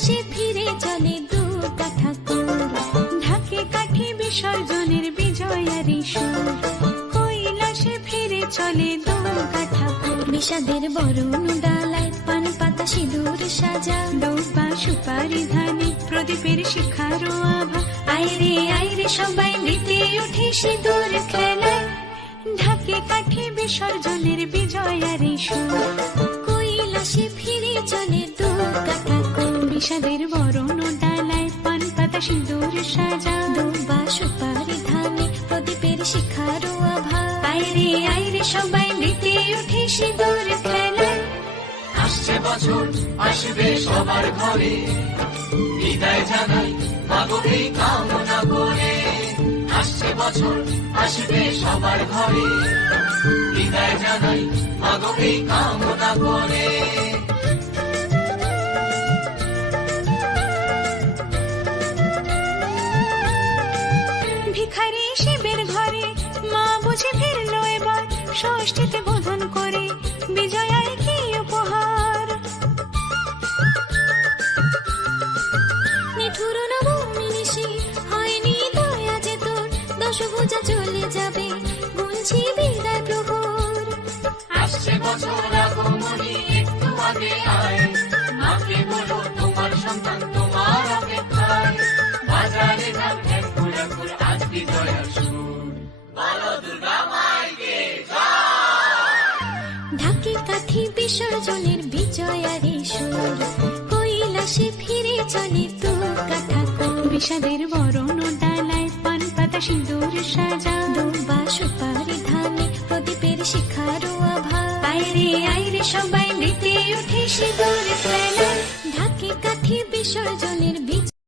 কৈলাসে ফিরে চলে দু কাঠা কুল, ঢাকে কাঠি বিসর্জনের বিজয়ারি সুর। কৈলাসে ফিরে চলে দু কাঠা কুল, বিষাদের বরণ ডালায় পান পাতা সিঁদুর সাজা, দৌপা সুপারি ধানে প্রদীপের শিখারো আভা। আইরে সবাই মেতে উঠে সিঁদুর খেলায়, ঢাকে কাঠি বিসর্জনের বিজয়ারি সুর। কৈলাসে ফিরে চলে দু কাঠা কুল, বিষাদের বরণ ডালায় পান পাতা সিঁদুর সাজা, দৌপা সুপারি ধানে প্রদীপের শিখারো আভা। আইরে সবাই মেতে উঠে সিঁদুর খেলায়। আসছে বছর আসবে সবার ঘরে, বিদায় জানাই মাগো এই কামনা করে। আসছে বছর আসবে সবার ঘরে, বিদায় জানাই মাগো এই কামনা করে। ভিখারি শিবের ঘরে মা বুঝে ফিরলো এবার, ষষ্ঠীতে বোধন করে বিজয়ায় কি উপহার। নিঠুর নবমী নিশি হয়নি দয়া যে তোর, দশভুজা চলে যাবে গুনছি বিদায় প্রহর। আসছে বছর আগমনী একটু আগে আয়, মাকে বলো তোমার সন্তান তোমার অপেক্ষায়। বাজারে ধান ঢেকুর আজ বিজয়ার সুর, বলো দুর্গা মাইকে জয়। ঢাকে কাঠি বিসর্জনের বিজয়ারি সুর, কৈলাসে ফিরে চলে দু কাঠা কুল, বিষাদের বরণ ডালায় পান পাতা সিঁদুর সাজা, দৌপা সুপারি ধানে প্রদীপের শিখারো আভা। আইরে সবাই মেতে উঠে সিঁদুর খেলায়, ঢাকে কাঠি বিসর্জন